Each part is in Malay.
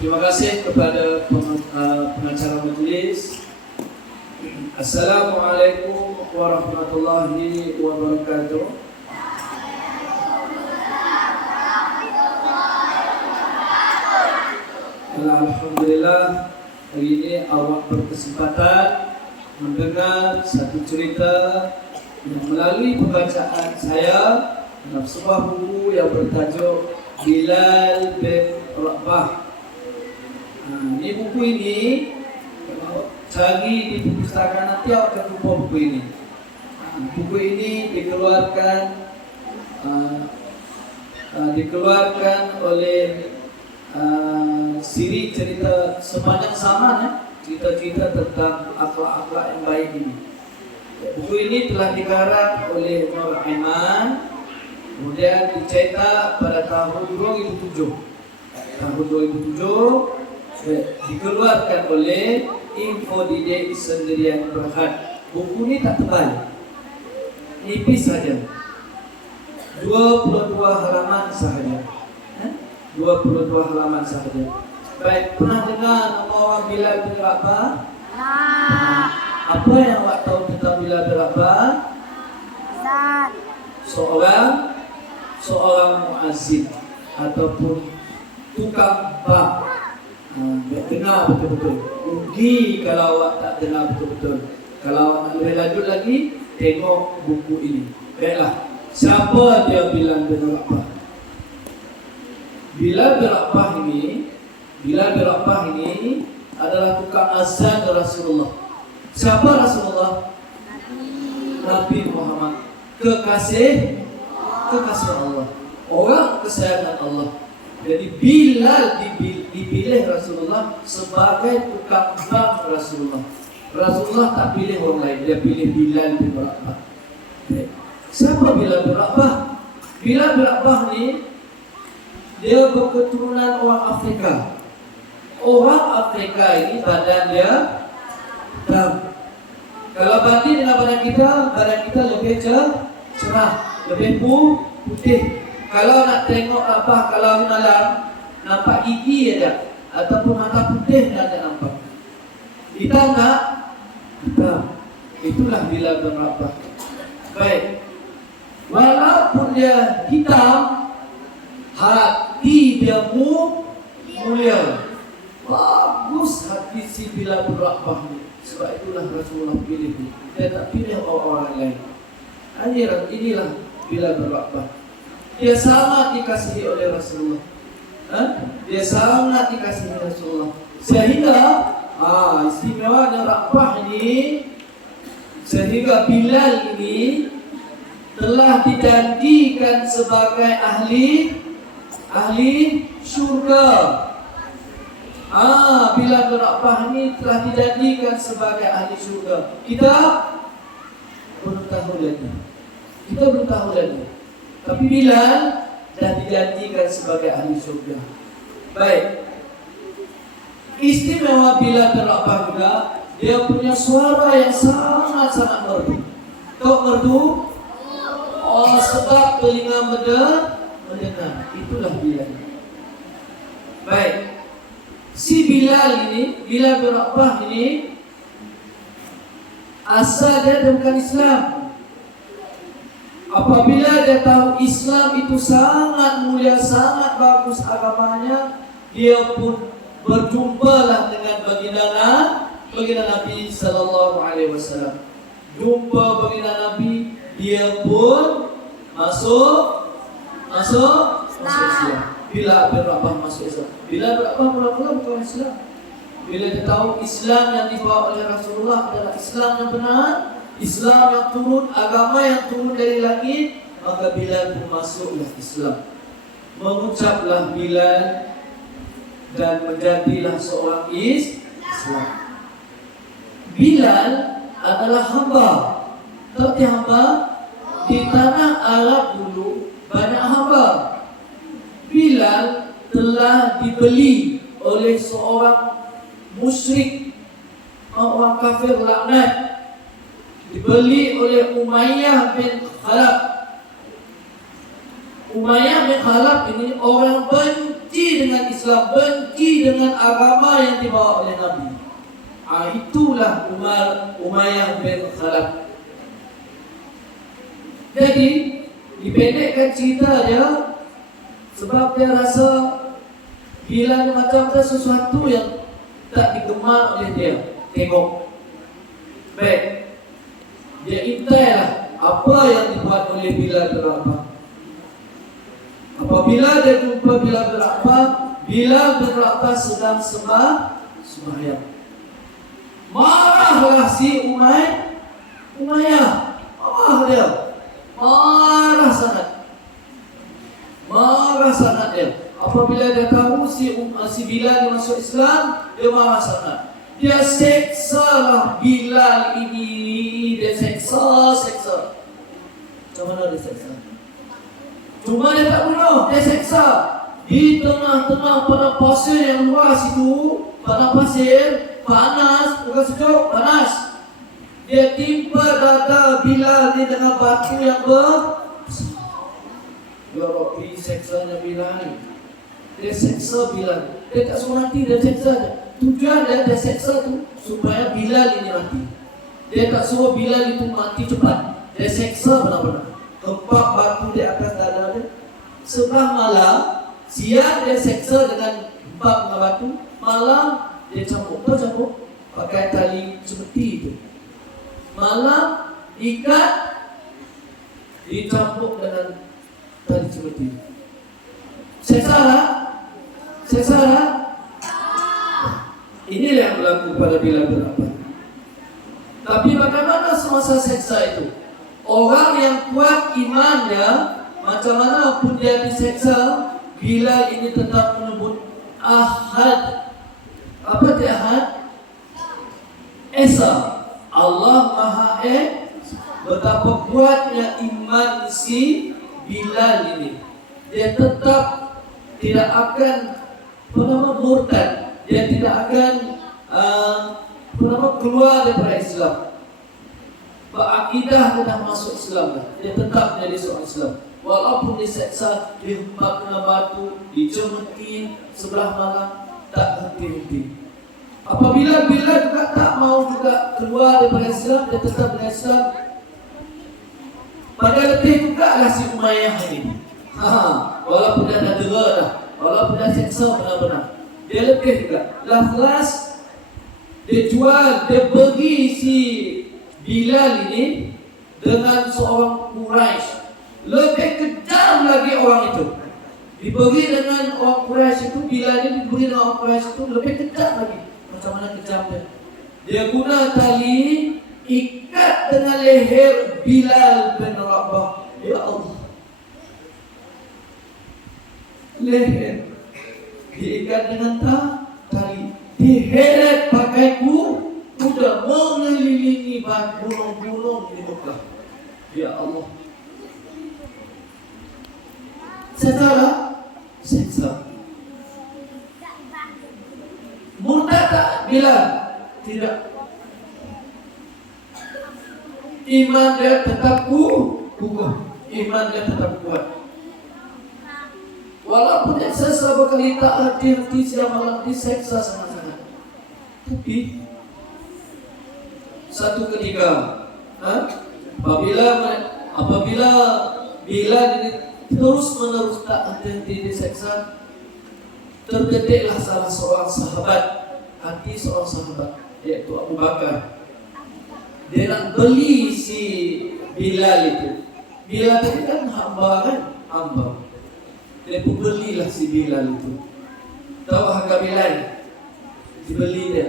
Terima kasih kepada pengacara majlis. Assalamualaikum warahmatullahi wabarakatuh. Alhamdulillah, hari ini awak berkesempatan mendengar satu cerita yang melalui pembacaan saya dalam sebuah buku yang bertajuk Bilal bin Rabah. Ini buku ini, kalau cari di perpustakaan nanti awak akan jumpa buku ini. Buku ini dikeluarkan oleh siri cerita sepanjang zaman, cerita-cerita tentang akhlak-akhlak yang baik ini. Buku ini telah dikarang oleh Nur Aiman, kemudian dicetak pada tahun 2007. Tahun 2007 dikeluarkan oleh Info Didik Sendirian Berhad. Buku ini tak tebal, nipis saja, 22 halaman sahaja. 22 halaman sahaja. Baik, pernah dengar nama orang Bilal bin Rabah? Apa yang awak tahu tentang Bilal bin Rabah? Seorang muazzin ataupun tukang bak. Dengar betul-betul. Rugi kalau awak tak dengar betul-betul. Kalau awak nak lebih lanjut lagi, tengok buku ini. Baiklah, siapa dia Bilal bin Rabah? Bilal bin Rabah ini adalah tukang azan Rasulullah. Siapa Rasulullah? Nabi Muhammad, kekasih Allah, orang kesayangan Allah. Jadi Bilal dipilih Rasulullah sebagai tukang bang Rasulullah. Rasulullah tak pilih orang lain, dia pilih Bilal bin Rabah. Siapa Bilal bin Rabah? Bilal bin Rabah ni dia berketurunan orang Afrika. Orang Afrika ini badan dia hitam. Kalau banding dengan badan kita lebih cerah, lebih putih. Kalau nak tengok apa, kalau malam nampak gigi ada, ataupun mata putih tak ada nampak. Hitam tak? Hitam. Itulah Bilal bin Rabah. Baik. Walaupun dia hitam, hati dia mulia. Bagus hati si Bilal bin Rabah ni. Sebab itulah Rasulullah pilih dia. Dia tak pilih orang lain. Inilah Bilal bin Rabah. Dia sangat dikasihi oleh Rasulullah. Dia sangat dikasihi Rasulullah. Sehingga istimewanya Rabah ini, sehingga Bilal ini telah dijanjikan sebagai ahli syurga. Bilal bin Rabah ini telah dijanjikan sebagai ahli syurga. Kita belum tahu lagi. Tapi Bilal dah dijanjikan sebagai ahli syurga. Baik. Istimewa Bilal bin Rabah juga, dia punya suara yang sangat-sangat merdu. Kok merdu? Sebab telinga mendengar. Itulah Bilal. Baik. Si Bilal bin Rabah ini asal dia bukan Islam. Apabila dia tahu Islam itu sangat mulia, sangat bagus agamanya, dia pun berjumpalah dengan baginda Nabi sallallahu alaihi wasallam. Jumpa baginda Nabi, dia pun masuk Islam. Bilal bin Rabah masuk Islam. Bilal bin Rabah mula-mula bukan Islam. Bila dia tahu Islam yang dibawa oleh Rasulullah adalah Islam yang benar, Islam yang turun, agama yang turun dari langit, maka Bilal pun masuklah Islam. Mengucaplah Bilal dan menjadilah seorang Islam. Bilal adalah hamba. Tapi hamba di tanah Arab dulu banyak hamba. Bilal telah dibeli oleh seorang musyrik, orang kafir laknat. Dibeli oleh Umayyah bin Khalaf. Umayyah bin Khalaf ini orang benci dengan Islam, benci dengan agama yang dibawa oleh Nabi. Itulah Umayyah bin Khalaf. Jadi dipendekkan cerita dia, sebab dia rasa Bilal macam ada sesuatu yang tak digemar oleh dia. Tengok. Baik. Dia intailah apa yang dibuat oleh Bilal bin Rabah. Apabila dia jumpa Bilal bin Rabah, Bilal bin Rabah sedang sembahyang. Marahlah si Umayyah. Marah dia. Marah sangat dia. Apabila dia tahu si Bilal dia masuk Islam, dia marah sangat. Dia seksalah Bilal ini. Dia seksa. Macam mana dia seksa? Cuma dia tak bunuh, dia seksa. Di tengah-tengah padang pasir yang luas itu, padang pasir panas, bukan sejuk, panas. Dia timpa dada Bilal ni dengan batu yang Ya Rabbi, seksanya Bilal. Dia seksa Bilal. Dia tak suruh mati, dia seksa dia. Tujuan dia seksa tu supaya Bilal ini mati. Dia tak suruh Bilal itu mati cepat. Dia seksa benar-benar. Hempak batu di atas dada dia. Sebelah malam, siang dia seksa dengan hempak dengan batu. Malam dia campur pakai tali seperti itu. Malam ikat dicampur dengan tali seperti itu. Seksara. Inilah yang berlaku pada Bilal bin Rabah. Tapi bagaimana semasa seksa itu? Orang yang kuat imannya, macam mana pun dia diseksa, Bilal ini tetap menyebut Ahad. Apa dia Ahad? Esa. Allah Maha Betapa kuatnya iman si Bilal ini. Dia tetap tidak akan murtad. Dia tidak akan keluar daripada Islam. Berakidah dia dah masuk Islam. Dia tetap menjadi seorang Islam. Walaupun diseksa, dihempak dengan batu, dicemetin sebelah malam, tak henti-henti. Apabila Bilal juga tak mau juga keluar daripada Islam, dia tetap dengan Islam. Pada letih juga lah si Umayyah ini. Walaupun dia dah dera dah, walaupun dia seksa benar-benar, dia letih juga. Last dia jual, dia bagi si Bilal ini dengan seorang Quraisy. Lebih kejam lagi orang itu. Diberi dengan orang Quraisy itu, Bilal ini diberi dengan orang Quraisy itu lebih kejam lagi. Macam mana kejamnya? Dia guna tali ikat dengan leher Bilal bin Rabah. Ya Allah. Leher diikat dengan tali, diheret pakai kuda mengelilingi gunung-gunung di Mekah. Ya Allah. Seksa. Murtad tak Bilal? Tidak. Iman dia tetap kukuh. Iman dia tetap kuat. Walaupun dia seksa berkali tak hati-hati siang malam diseksa sangat-sangat. Tapi satu ketika, apabila Bilal ini terus-menerus tak henti-henti diseksa, terdetiklah salah seorang sahabat, hati seorang sahabat, yaitu Abu Bakar. Dia nak beli si Bilal itu. Bilal tadi kan hamba. Dia pun belilah si Bilal itu. Tahu harga Bilal? Dibeli dia.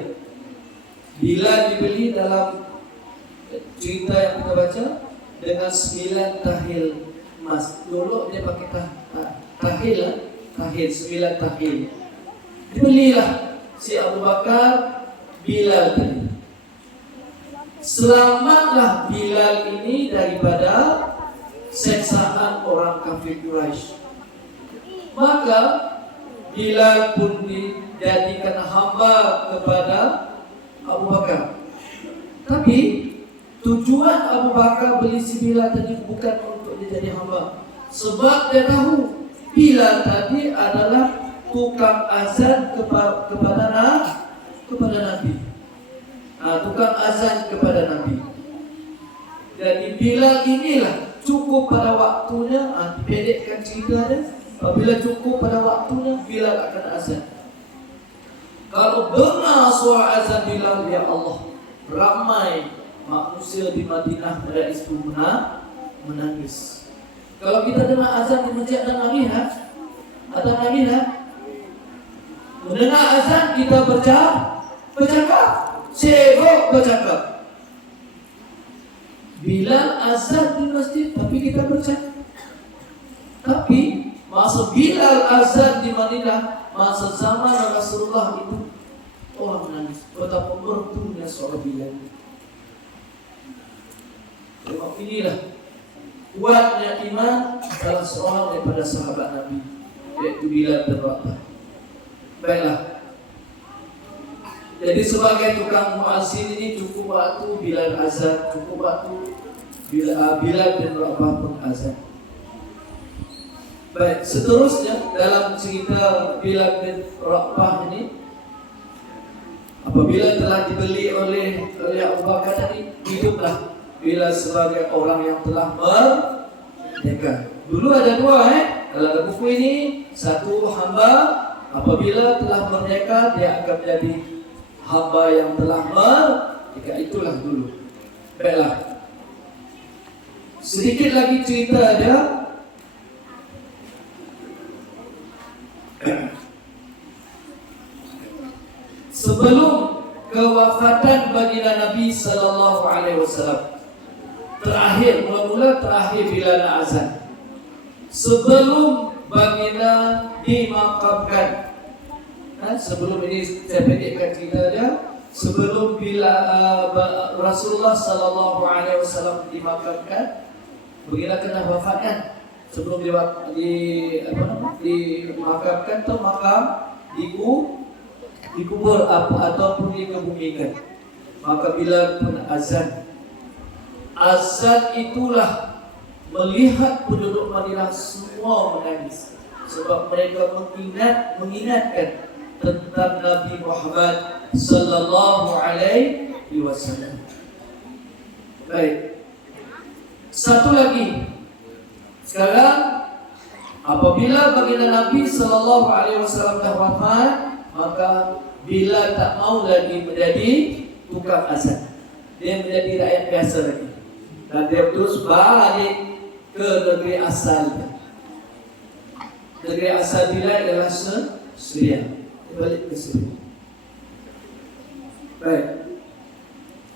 Bilal dibeli dalam cerita yang kita baca dengan 9 tahil emas. Dulu dia pakai tahil, 9 tahil. Dibelilah si Abu Bakar Bilal tadi. Selamatlah Bilal ini daripada seksaan orang kafir Quraisy. Maka Bilal pun dijadikan hamba kepada Abu Bakar. Tapi tujuan Abu Bakar beli si Bilal tadi bukan untuk dia jadi hamba, sebab dia tahu Bilal tadi adalah tukang azan kepada Nabi. Tukang azan kepada Nabi. Jadi Bilal inilah cukup pada waktunya, pendekkan cerita dia. Apabila cukup pada waktunya, Bilal akan azan. Kalau dengar suara azan Bilal, ya Allah, ramai manusia di Madinah pada itu menangis. Kalau kita dengar azan di masjid Madinah, mendengar azan kita bercakap, sibuk bercakap. Bilal azan di masjid, tapi kita bercakap. Tapi masa Bilal azan di Madinah, masa zaman Rasulullah itu orang menangis. Betapa merdunya suara Bilal. Sebab inilah kuatnya iman salah seorang daripada sahabat Nabi, yaitu Bilal bin Rabah. Baiklah. Jadi sebagai tukang muazzin ini cukup waktu Bilal azan, cukup waktu Bilal bin Rabah pun azan. Baik, seterusnya dalam cerita Bilal bin Rabah ini, apabila telah dibeli oleh Abu Bakar tadi, hiduplah Bilal sebagai orang yang telah merdeka. Dulu ada dua dalam buku ini, satu hamba apabila telah merdeka dia akan menjadi hamba yang telah merdeka. Itulah dulu. Baiklah. Sedikit lagi cerita dia. Sebelum kewafatan baginda Nabi sallallahu alaihi wasallam, mula-mula terakhir Bilal azan. Sebelum baginda dimakamkan, sebelum ini saya pendekkan cerita dia. Sebelum Rasulullah sallallahu alaihi wasallam dimakamkan, baginda kena wafat kan. Sebelum dimakamkan atau makam dikubur ataupun dikebumikan, maka Bilal pun azan. Azan itulah melihat penduduk Madinah semua menangis, sebab mereka mengingatkan tentang Nabi Muhammad sallallahu alaihi wasallam. Baik. Satu lagi. Sekarang apabila baginda Nabi sallallahu alaihi wasallam dah wafat, maka Bilal tak mau lagi menjadi tukang azan. Dia menjadi rakyat biasa lagi. Dan dia terus balik ke negeri asalnya. Negeri asal Bilal adalah Syria. Dia balik ke Syria. Baik.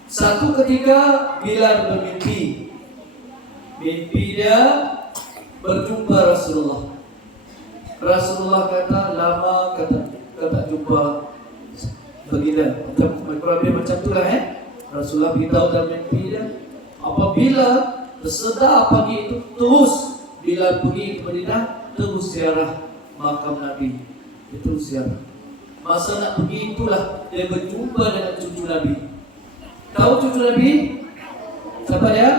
Satu ketika Bilal bermimpi. Mimpi dia berjumpa Rasulullah. Rasulullah kata, lama kata jumpa baginda. Macam itulah Rasulullah beritahu dalam mimpi dia. Apabila tersedar pagi itu, terus Bilal pergi ke Madinah, terus ziarah makam Nabi. Itu ziarah. Masa nak pergi itulah dia berjumpa dengan cucu Nabi. Tahu cucu Nabi? Siapa dia?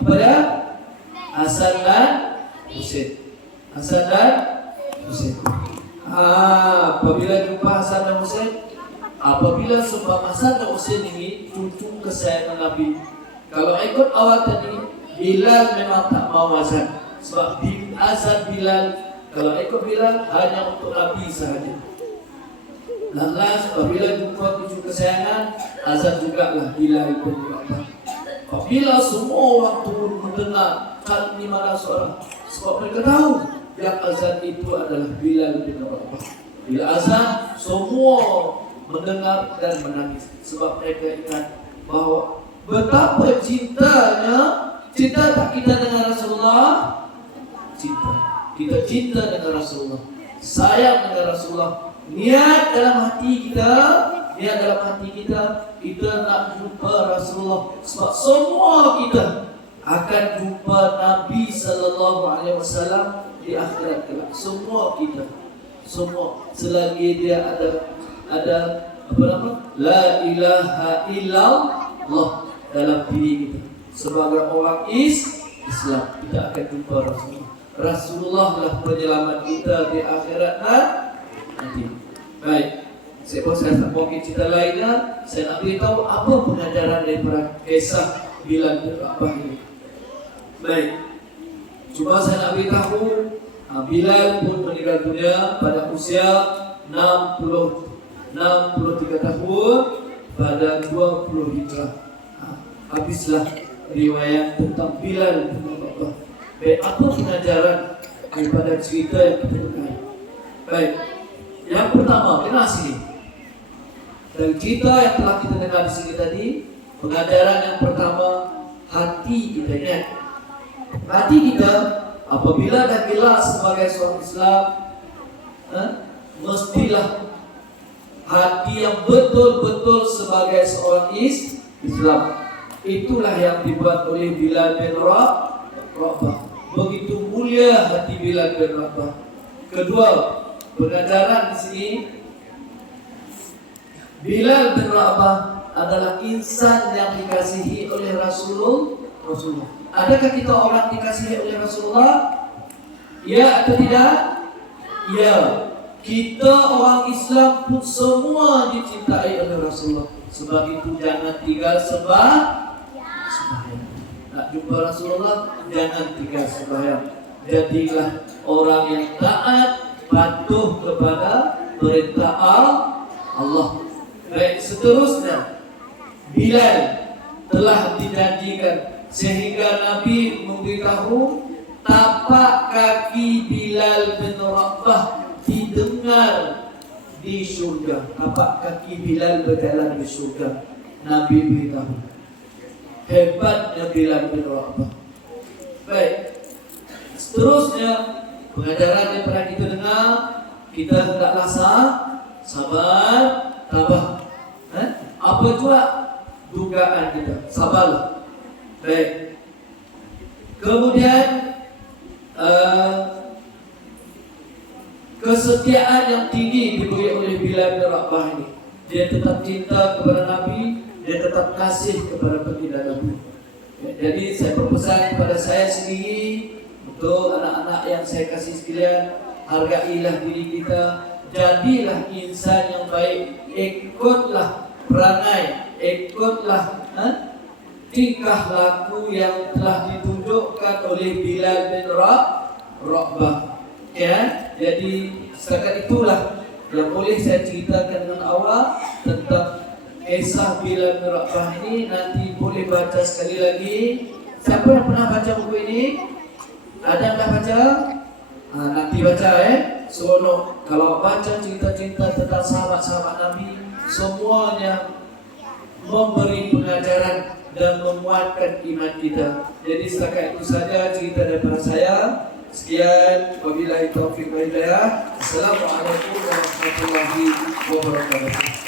Apa dia? Hasan dan Husain. Hasan dan Husain. Apabila jumpa Hasan dan Husain, apabila sebab Hasan dan Husain ini cucu kesayangan Nabi. Kalau ikut awal tadi, Bilal memang tak mau azan. Sebab azan Bilal, kalau ikut Bilal hanya untuk Nabi sahaja. Lantas apabila jumpa cucu kesayangan, azan jugalah Bilal pun juga. Apabila semua orang turun mendengar di mana suara, sebab mereka tahu yang azan itu adalah Bilal bin Rabah. Bila azan, semua mendengar dan menangis, sebab mereka ingat bahawa betapa cintanya. Cinta tak kita dengan Rasulullah? Cinta. Kita cinta dengan Rasulullah, sayang dengan Rasulullah. Niat dalam hati kita, kita nak jumpa Rasulullah. Sebab semua kita akan jumpa Nabi sallallahu alaihi wasallam di akhirat kelak. Semua kita, semua selagi dia ada la ilaha illallah dalam diri kita. Sebagai orang Islam, kita akan jumpa Rasulullah. Rasulullah lah penyelamat kita di akhirat nanti. Baik, saya mungkin cerita lainnya. Saya nak beritahu apa pengajaran daripada kisah Bilal bin Rabah ini. Baik, cuma saya nak beritahu Bilal pun meninggal dunia pada usia 63 tahun pada 20 Hijrah. Habislah riwayat tentang Bilal bin Rabah. Baik, apa pengajaran daripada cerita yang kita dengar? Baik, yang pertama, dengar sini. Dari cerita yang telah kita dengar di sini tadi, pengajaran yang pertama, hati kita ingat. Hati kita apabila dah jelas sebagai seorang Islam, mestilah hati yang betul-betul sebagai seorang Islam. Itulah yang dibuat oleh Bilal bin Rabah. Begitu mulia hati Bilal bin Rabah. Kedua, pengajaran di sini, Bilal bin Rabah adalah insan yang dikasihi oleh Rasulullah. Adakah kita orang dikasihi oleh Rasulullah? Ya atau tidak? Ya. Kita orang Islam pun semua dicintai oleh Rasulullah. Sebab itu jangan tinggal sembahyang. Nak jumpa Rasulullah, jangan tinggal sembahyang. Jadilah orang yang taat, patuh kepada perintah Allah. Baik, seterusnya, Bilal telah dijanjikan sehingga Nabi memberitahu tapak kaki Bilal bin Rabah didengar di surga. Tapak kaki Bilal berjalan di surga. Nabi beritahu. Hebatnya Bilal bin Rabah. Baik, seterusnya pengajaran yang pernah kita dengar, kita hendaklah sabar, tabah. Apa juga dugaan kita, sabarlah. Baik. Kemudian kesetiaan yang tinggi diberi oleh Bilal bin Rabah ini. Dia tetap cinta kepada Nabi, dia tetap kasih kepada baginda Nabi. Jadi saya berpesan kepada saya sendiri, untuk anak-anak yang saya kasih sekalian, hargailah diri kita, jadilah insan yang baik, ikutlah perangai, ikutlah tingkah laku yang telah ditunjukkan oleh Bilal bin Rabah. Ya, jadi setakat itulah yang boleh saya ceritakan dengan awal tentang kisah Bilal bin Rabah ini. Nanti boleh baca sekali lagi. Siapa yang pernah baca buku ini? Ada yang dah baca? Nanti baca Seronok. Kalau baca cerita-cerita tentang sahabat-sahabat Nabi, semuanya memberi pengajaran dan menguatkan iman kita. Jadi setakat itu saja cerita daripada saya. Sekian, wabillahi taufiq wal hidayah. Assalamualaikum warahmatullahi wabarakatuh.